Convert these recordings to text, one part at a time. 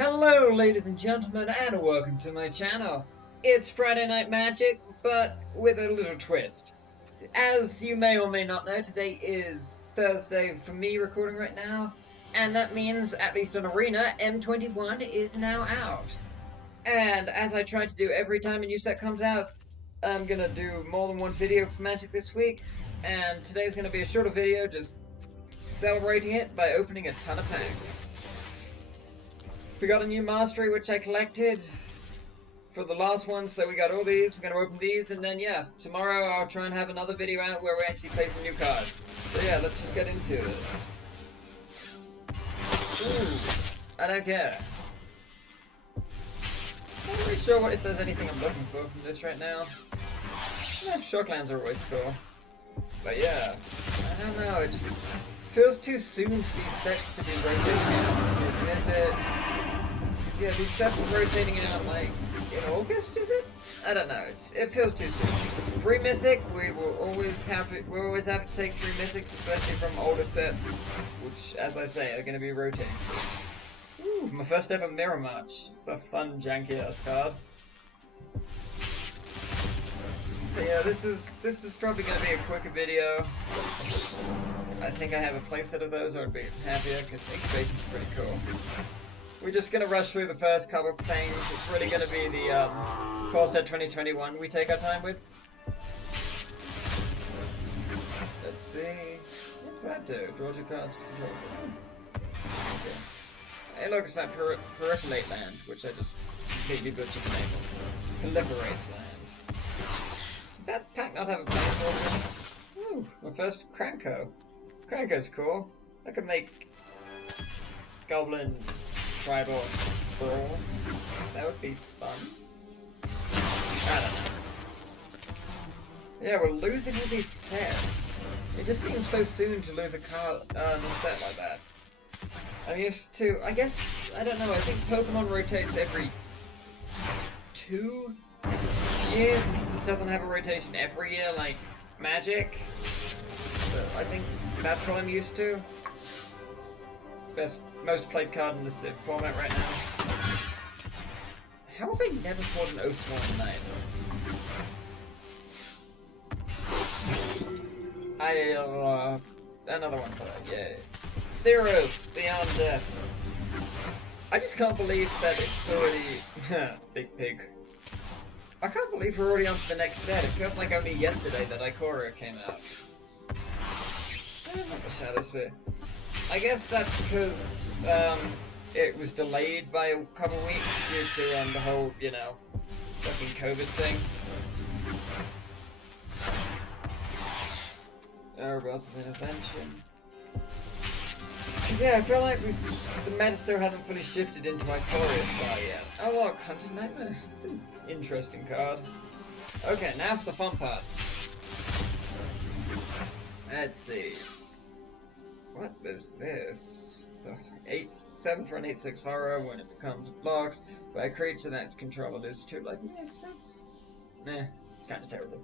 Hello ladies and gentlemen, and welcome to my channel. It's Friday Night Magic, but with a little twist. As you may or may not know, today is Thursday for me recording right now, and that means, at least on Arena, M21 is now out. And as I try to do every time a new set comes out, I'm gonna do more than one video for Magic this week, and today's gonna be a shorter video just celebrating it by opening a ton of packs. We got a new mastery which I collected for the last one, so we got all these, we're gonna open these, and then yeah, tomorrow I'll try and have another video out where we actually play some new cards. So yeah, let's just get into this. Ooh, I don't care. I'm not really sure if there's anything I'm looking for from this right now. Yeah, shocklands are always cool. But yeah, I don't know, it just feels too soon for these sets to be rotating out. Is it? Yeah, these sets are rotating out like in August, is it? I don't know. It feels too soon. 3 mythic, we will always have to take 3 mythics, especially from older sets, which, as I say, are going to be rotating soon. Ooh, my first ever Mirror Match. It's a fun, janky ass card. So yeah, this is probably going to be a quicker video. I think I have a playset of those, I would be happier because incubation's pretty cool. We're just going to rush through the first couple of things. It's really going to be the core set 2021 we take our time with. Let's see. What's that do? Draw 2 cards, control. Okay. Hey look, it's that proliferate land, which I just completely butchered the name of. Proliferate land. Did that pack not have a planeswalker? Ooh, my first Cranko. Cranko's cool. I could make Goblin Tribal Brawl. That would be fun. I don't know. Yeah, we're losing all these sets. It just seems so soon to lose a card on a set like that. I'm used to, I guess, I don't know, I think Pokemon rotates every 2 years. It doesn't have a rotation every year like Magic. So I think that's what I'm used to. Most played card in this format right now. How have I never fought an Oathsworn Knight? Another one for that, yay. Theros, Beyond Death. I just can't believe that it's already... Big pig. I can't believe we're already on to the next set. It feels like only yesterday that Ikoria came out. Not the Shadow Sphere. I guess that's because it was delayed by a couple weeks due to the whole, you know, fucking COVID thing. Erebos' Intervention. Cause yeah, I feel like the meta still hasn't fully shifted into Ikoria style yet. Oh look, Hunted Nightmare. It's an interesting card. Okay, now for the fun part. Let's see. What is this? It's a 7 for an 8/6 horror. When it becomes blocked by a creature that's controlled, is 2 life. Yeah, that's kind of terrible.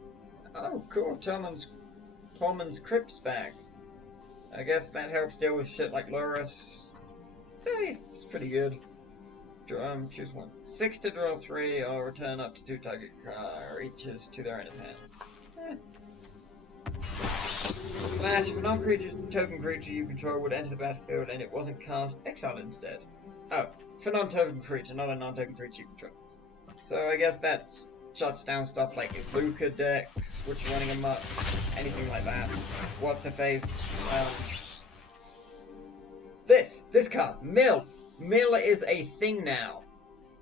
Oh, cool. Tolman's Crypt's back. I guess that helps deal with shit like Loris. Hey, it's pretty good. Choose one. 6 to draw 3, or return up to 2 target creatures to their owner's hands. Flash, if a non-creature token creature you control would enter the battlefield and it wasn't cast, exile instead. Oh, for non-token creature, not a non-token creature you control. So I guess that shuts down stuff like Luca decks, which are running amok, anything like that. What's her face? This card, Mill. Mill is a thing now.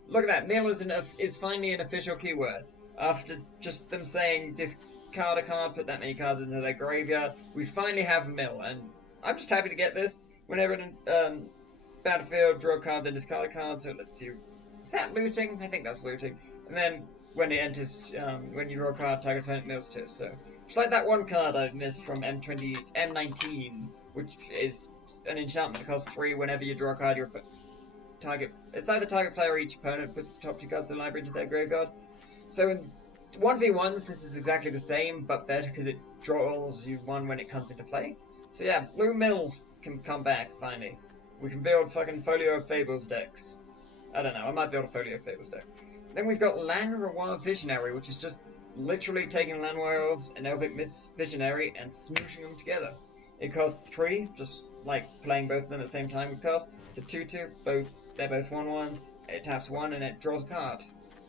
Look at that, Mill is finally an official keyword. After just them saying discard a card, put that many cards into their graveyard, we finally have Mill, and I'm just happy to get this. Whenever in battlefield, draw a card, then discard a card, so it lets you... Is that looting? I think that's looting. And then when it enters, when you draw a card, target opponent mills too, so... It's like that one card I've missed from M19, which is an enchantment that costs 3 whenever you draw a card, your target... It's either target player or each opponent puts the top 2 cards of the library into their graveyard. So in 1v1s, this is exactly the same, but better because it draws you 1 when it comes into play. So yeah, Blue Mill can come back, finally. We can build fucking Folio of Fables decks. I don't know, I might build a Folio Fables deck. Then we've got Llanroy Visionary, which is just literally taking Llanroy Elves and Elvic Mist Visionary and smooshing them together. It costs 3, just like playing both of them at the same time would cost. It's a 2/2, they're both 1/1s. It taps 1 and it draws a card.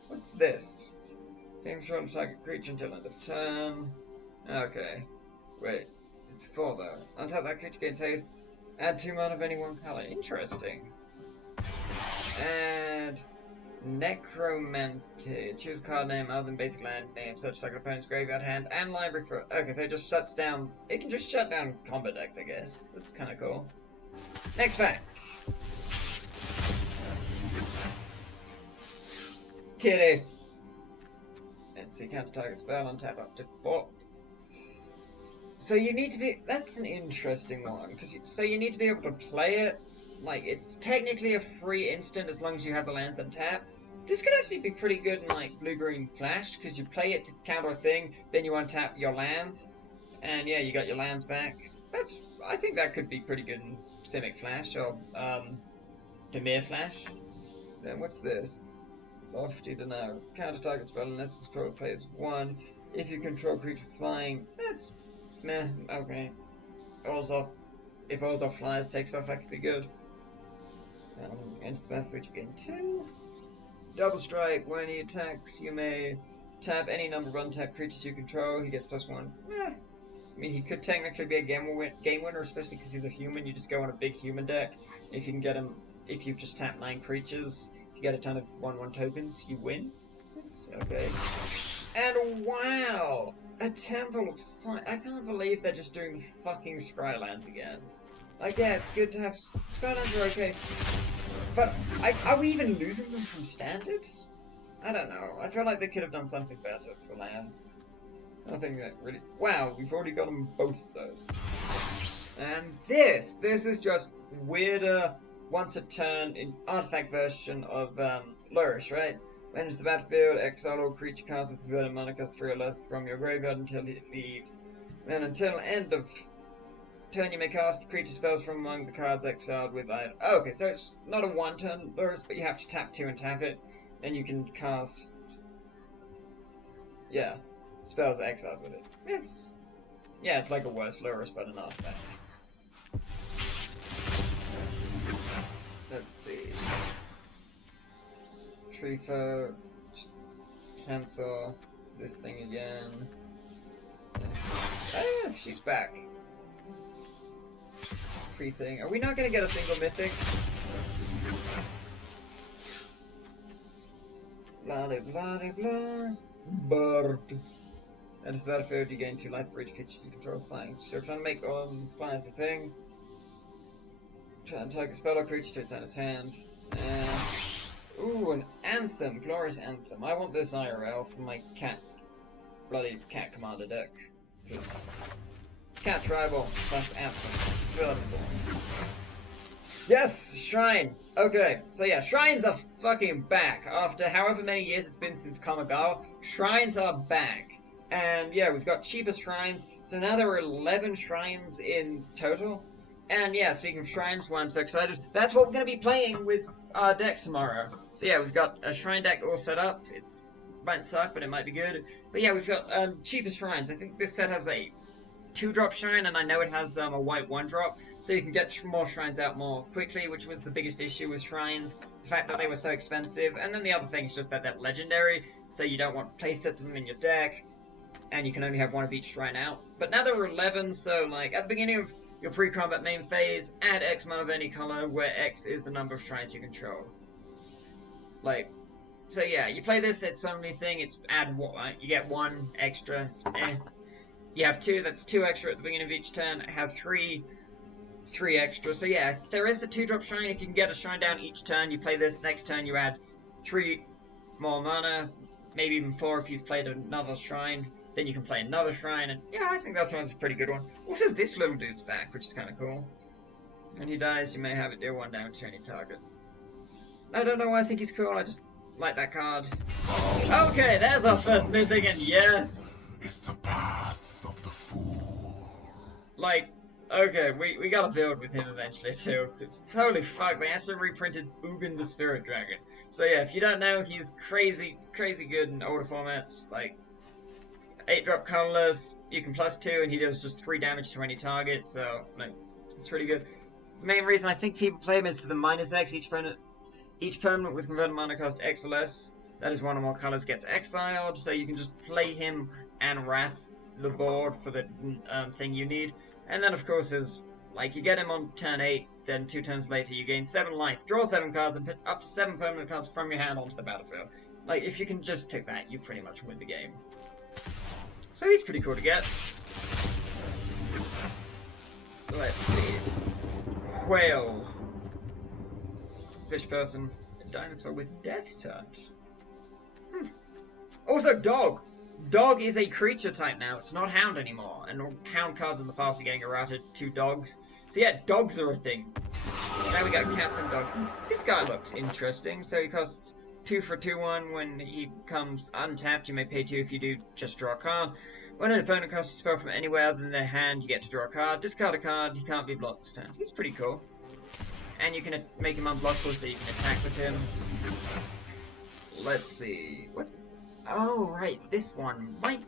What's this? Game short target creature until end of turn. Okay. Wait. It's 4 though. Untap that creature, gains haste. Add 2 mana of any one color. Interesting. And Necromancy. Choose a card name other than basic land name. Search target opponent's graveyard, hand, and library for. Okay, so it just shuts down. It can just shut down combat decks, I guess. That's kind of cool. Next pack. Kitty. And so you counter target spell, untap up to 4. So you need to be. That's an interesting one, so you need to be able to play it. Like, it's technically a free instant as long as you have the lands untap. This could actually be pretty good in like blue-green flash, because you play it to counter a thing, then you untap your lands, and yeah, you got your lands back. I think that could be pretty good in Simic Flash or Dimir Flash. Then what's this? Lofty to now. Counter target spell unless its control plays 1. If you control creature flying, that's meh. Okay. If Orzhov flies, takes off, that could be good. Enter the battlefield, you gain 2. Double strike. When he attacks, you may tap any number of untapped creatures you control. He gets +1. I mean, he could technically be a game winner, especially because he's a human. You just go on a big human deck. If you can get him, if you just tap 9 creatures, if you get a ton of 1/1 tokens, you win. That's okay. And wow, a Temple of Sight. I can't believe they're just doing the fucking Scrylands again. Like, yeah, it's good to have. Scrylands are okay. But are we even losing them from Standard? I don't know. I feel like they could have done something better for lands. Nothing that really. Wow, we've already got them both of those. And this is just weirder. Once a turn in artifact version of Flourish, right? When it's the battlefield, exile all creature cards with converted mana cost 3 or less from your graveyard until it leaves. And until end of turn, you may cast creature spells from among the cards exiled with that. Oh, okay, so it's not a 1-turn Lurrus, but you have to tap 2 and tap it, and you can cast, yeah, spells exiled with it. It's like a worse Lurrus, but an artifact. Let's see. Tree folk, cancel this thing again. Ah, she's back. Free thing. Are we not gonna get a single mythic? Blah blah blah blah. Bird. And it's battlefield, you gain 2 life for each creature you control flying. So you're trying to make flying as a thing. Try and target spell or creature to its hand. Ooh, an Anthem, Glorious Anthem. I want this IRL for my bloody cat commander deck. Because cat tribal plus Anthem. Good. Yes, Shrine. Okay, so yeah, Shrines are fucking back. After however many years it's been since Kamigawa, Shrines are back. And yeah, we've got cheaper Shrines. So now there are 11 Shrines in total. And yeah, speaking of Shrines, why I'm so excited, that's what we're going to be playing with our deck tomorrow. So yeah, we've got a Shrine deck all set up. It might suck, but it might be good. But yeah, we've got cheaper Shrines. I think this set has a 2-drop Shrine, and I know it has a white 1-drop, so you can get more Shrines out more quickly, which was the biggest issue with Shrines. The fact that they were so expensive, and then the other thing is just that they're legendary, so you don't want to playset them in your deck, and you can only have 1 of each Shrine out. But now there are 11, so like at the beginning of your pre-combat main phase, add X amount of any color, where X is the number of Shrines you control. Like, so yeah, you play this, its only thing, it's add what, you get 1 extra, You have 2, that's 2 extra at the beginning of each turn, have 3 extra. So yeah, there is a 2-drop Shrine. If you can get a Shrine down each turn, you play this, next turn you add 3 more mana, maybe even 4 if you've played another Shrine. Then you can play another Shrine, and yeah, I think that one's a pretty good one. Also, this little dude's back, which is kind of cool. When he dies, you may have it deal 1 damage to any target. I don't know why I think he's cool, I just like that card. Okay, there's our first mythic, and yes! It's the path of the fool. Like, Okay, we gotta build with him eventually too. Cause holy fuck, they actually reprinted Ugin the Spirit Dragon. So yeah, if you don't know, he's crazy good in older formats. Like 8-drop colorless, you can +2, and he does just 3 damage to any target. So like, it's pretty good. The main reason I think people play him is for the -X. Each permanent with converted mana cost X or less, that is one or more colors, gets exiled. So you can just play him and Wrath the board for the thing you need. And then, of course, is like you get him on turn 8, then 2 turns later you gain 7 life, draw 7 cards, and put up to 7 permanent cards from your hand onto the battlefield. Like, if you can just take that, you pretty much win the game. So he's pretty cool to get. Let's see. Whale. Fish person. A dinosaur with death touch. Also, dog. Dog is a creature type now. It's not hound anymore. And hound cards in the past are getting errated to dogs. So yeah, dogs are a thing. So now we got cats and dogs. This guy looks interesting. So he costs 2 for 2/1. When he comes untapped, you may pay 2 if you do just draw a card. When an opponent casts a spell from anywhere other than their hand, you get to draw a card. Discard a card. He can't be blocked this turn. He's pretty cool. And you can make him unblockable so you can attack with him. Let's see. What's... Oh, right, this one might...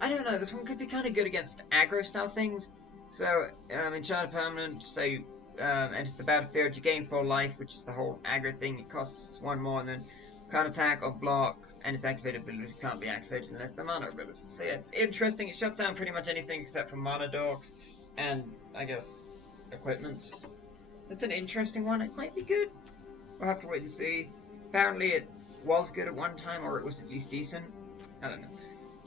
I don't know, this one could be kind of good against aggro-style things. So, enchanted permanent, so you enters the battlefield, you gain 4 life, which is the whole aggro thing. It costs 1 more, and then can't attack or block, and its activated ability can't be activated unless the mana ability. So yeah, it's interesting. It shuts down pretty much anything except for mana dorks, and, I guess, equipment. So it's an interesting one. It might be good. We'll have to wait and see. Apparently it was good at one time, or it was at least decent. I don't know.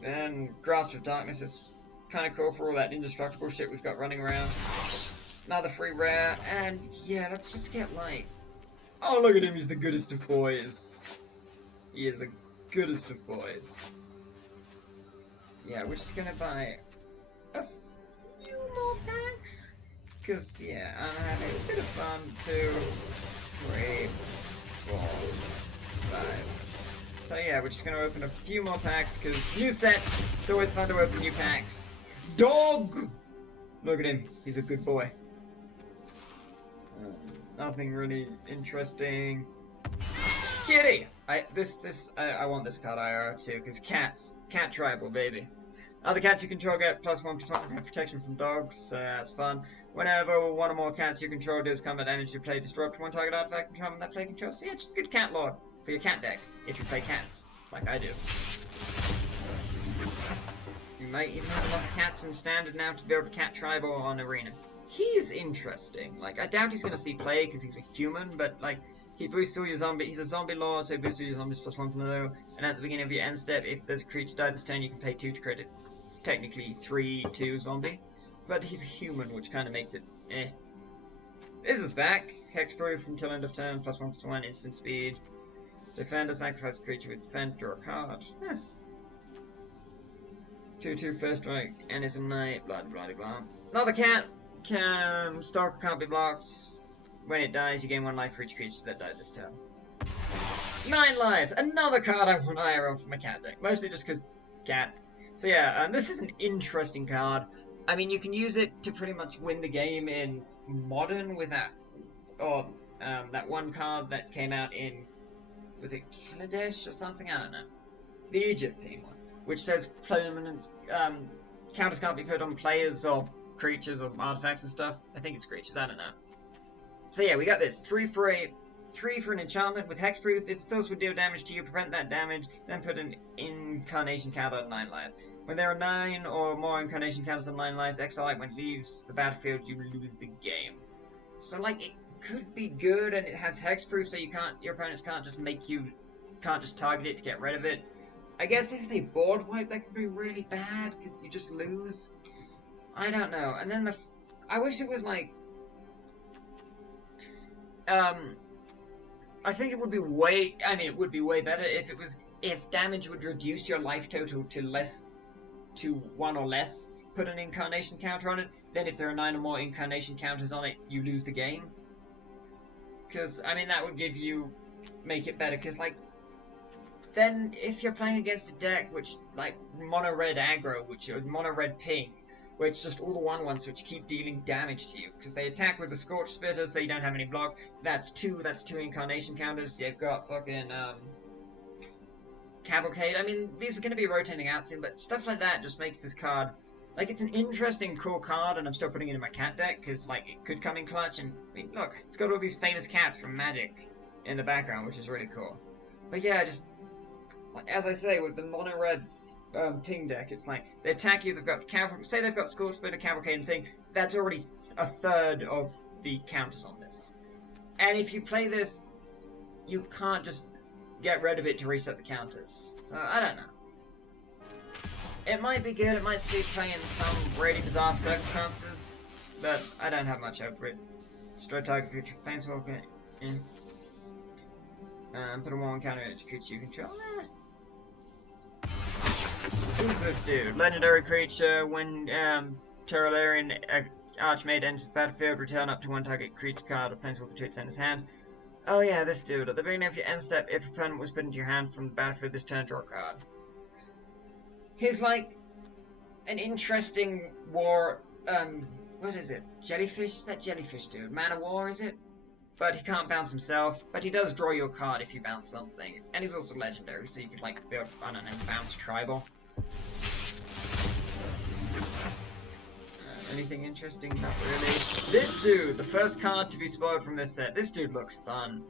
And Grasp of Darkness is kind of cool for all that indestructible shit we've got running around. Another free rare, and yeah, let's just get like... Oh, look at him, he's the goodest of boys. He is the goodest of boys. Yeah, we're just gonna buy a few more packs. Because, yeah, I'm having a bit of fun. 2, 3, 4, 5. So yeah, we're just gonna open a few more packs, because new set, it's always fun to open new packs. Dog! Look at him, he's a good boy. Nothing really interesting. Kitty! I want this card IR too, because cats. Cat tribal, baby. Other cats you control get +1/+1 protection from dogs, so that's fun. Whenever one or more cats you control does combat damage, you play disrupt 1 target artifact from that play control. So yeah, just a good cat lord for your cat decks, if you play cats, like I do. You might even have enough cats in standard now to build a cat tribal on arena. He's interesting. Like, I doubt he's gonna see play because he's a human, but like, he boosts all your zombie. He's a zombie lord, so he boosts all your zombies +1 from the low. And at the beginning of your end step, if there's a creature died this turn, you can pay 2 to credit. Technically 3/2 zombie, but he's a human, which kind of makes it eh. This is back. Hexproof until end of turn, +1/+1 instant speed. Defender, sacrifice a creature with defend, draw a card. 2/2 first strike, and it's a knight, blah blah blah blah. Another cat. Stalker can't be blocked. When it dies, you gain 1 life for each creature that died this turn. 9 lives! Another card I want IRL from my cat deck. Mostly just because cat. So yeah, this is an interesting card. I mean, you can use it to pretty much win the game in Modern with that, or that one card that came out in, was it Kaladesh or something? I don't know. The Egypt theme one, which says permanent counters can't be put on players or creatures or artifacts and stuff. I think it's creatures. I don't know. So yeah, we got this 3 for an enchantment with hexproof. If source would deal damage to you, prevent that damage, then put an incarnation counter on 9 lives. When there are 9 or more incarnation counters on 9 lives, exile it when it leaves the battlefield, you lose the game. So like, it could be good, and it has hexproof, so your opponents can't just target it to get rid of it. I guess if they board wipe, that could be really bad because you just lose. I don't know. And then I wish it was like, I think it would be way. I mean, it would be way better if damage would reduce your life total to 1 or less. Put an incarnation counter on it. Then, if there are 9 or more incarnation counters on it, you lose the game. Because I mean, that would make it better. Because like, then if you're playing against a deck which like mono red aggro, which or mono red ping, where it's just all the 1/1s which keep dealing damage to you, because they attack with the Scorch Spitter, so you don't have any blocks. That's two incarnation counters. You've got fucking Cavalcade. I mean, these are going to be rotating out soon, but stuff like that just makes this card, like, it's an interesting, cool card, and I'm still putting it in my cat deck, because, like, it could come in clutch, and, I mean, look, it's got all these famous cats from Magic in the background, which is really cool. But yeah, just, as I say, with the mono reds ping deck, it's like, they attack you, they've got say they've got Scorch Spitter, Cavalcade, and thing, that's already a third of the counters on this. And if you play this, you can't just get rid of it to reset the counters. So, I don't know. It might be good, it might see play in some really bizarre circumstances, but I don't have much hope for it. Destroy target creature, Planeswalker, yeah. Put a 1/1 counter at creature you control. Who's this dude? Legendary creature, when Terralarian Archmage enters the battlefield, return up to 1 target creature card or Planeswalker to its owner's hand. Oh yeah, this dude. At the beginning of your end step, if a opponent was put into your hand from the battlefield this turn, draw a card. He's like an interesting war, what is it? Jellyfish? Is that jellyfish dude? Man of War, is it? But he can't bounce himself, but he does draw you a card if you bounce something. And he's also legendary, so you could, like, build, I don't know, bounce tribal. Anything interesting? Not really. This dude, the first card to be spoiled from this set. This dude looks fun.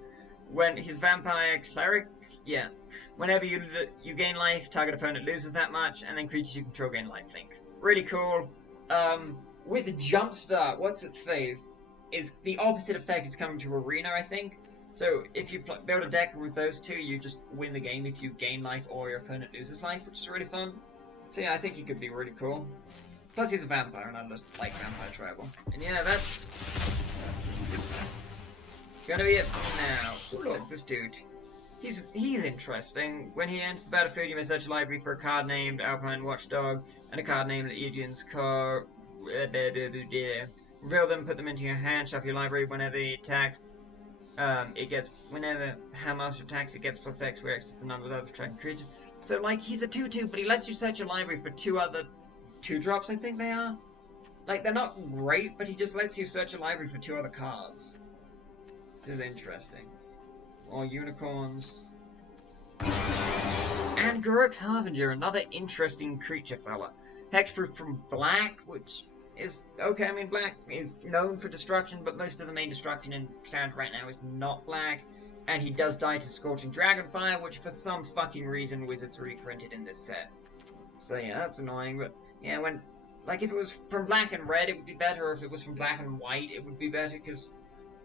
When he's Vampire Cleric, yeah. Whenever you gain life, target opponent loses that much, and then creatures you control gain lifelink. Really cool. With Jumpstart, what's its phase? Is the opposite effect is coming to Arena, I think. So if you build a deck with those two, you just win the game if you gain life or your opponent loses life, which is really fun. So yeah, I think he could be really cool. Plus he's a vampire, and I just like Vampire Tribal. And yeah, that's gonna be it for now. Ooh, look, this dude. He's interesting. When he enters the battlefield, you may search a library for a card named Alpine Watchdog and a card named Aegean's Car. Reveal them, put them into your hand, shuffle your library. Whenever he attacks, whenever Hammaster attacks, it gets +X, where X is the number of other tracking creatures. So, like, he's a 2/2, but he lets you search your library for 2 other 2-drops, I think they are. Like, they're not great, but he just lets you search your library for 2 other cards. This is interesting. Or unicorns. And Garruk's Harbinger, another interesting creature fella. Hexproof from black, which is okay. I mean, black is known for destruction, but most of the main destruction in Standard right now is not black. And he does die to Scorching Dragonfire, which for some fucking reason Wizards reprinted in this set. So yeah, that's annoying, but yeah, like, if it was from black and red, it would be better. If it was from black and white, it would be better, because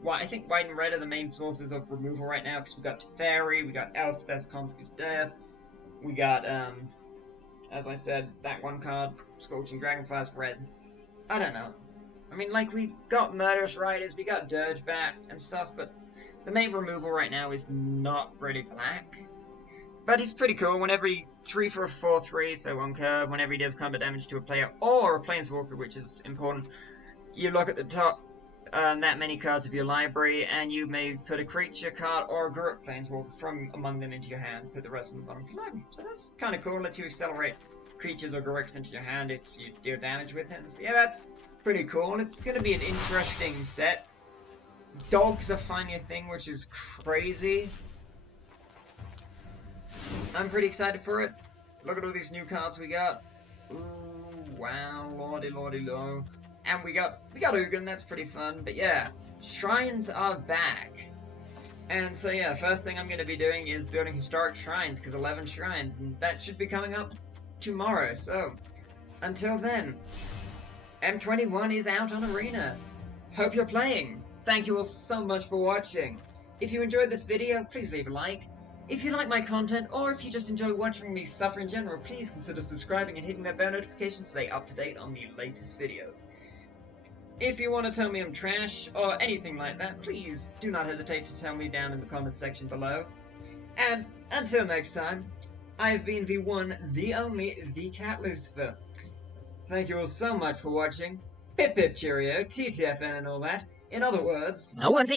I think white and red are the main sources of removal right now, because we got Teferi, we got Elspeth's Conflict's Death, we got, as I said, that one card, Scorching Dragonfire's red. I don't know. I mean, like, we've got Murderous Riders, we got Dirgebat and stuff, but the main removal right now is not really black. But he's pretty cool. Whenever he 3 for a 4/3, so on curve, whenever he deals combat damage to a player or a planeswalker, which is important, you look at the top that many cards of your library, and you may put a creature card or a Garruk planeswalker from among them into your hand. Put the rest on the bottom of your library. So that's kind of cool. Lets you accelerate creatures or Garruks into your hand if you deal damage with him. So yeah, that's pretty cool. And it's going to be an interesting set. Dogs are finally a thing, which is crazy. I'm pretty excited for it. Look at all these new cards we got. Ooh, wow, lordy lo. And we got Ugin, that's pretty fun. But yeah, shrines are back. And so yeah, first thing I'm going to be doing is building historic shrines, because 11 shrines, and that should be coming up tomorrow. So, until then, M21 is out on Arena. Hope you're playing. Thank you all so much for watching. If you enjoyed this video, please leave a like. If you like my content, or if you just enjoy watching me suffer in general, please consider subscribing and hitting that bell notification to stay up to date on the latest videos. If you want to tell me I'm trash, or anything like that, please do not hesitate to tell me down in the comments section below. And until next time, I've been the one, the only, the Cat Lucifer. Thank you all so much for watching. Pip pip cheerio, TTFN and all that. In other words... No one's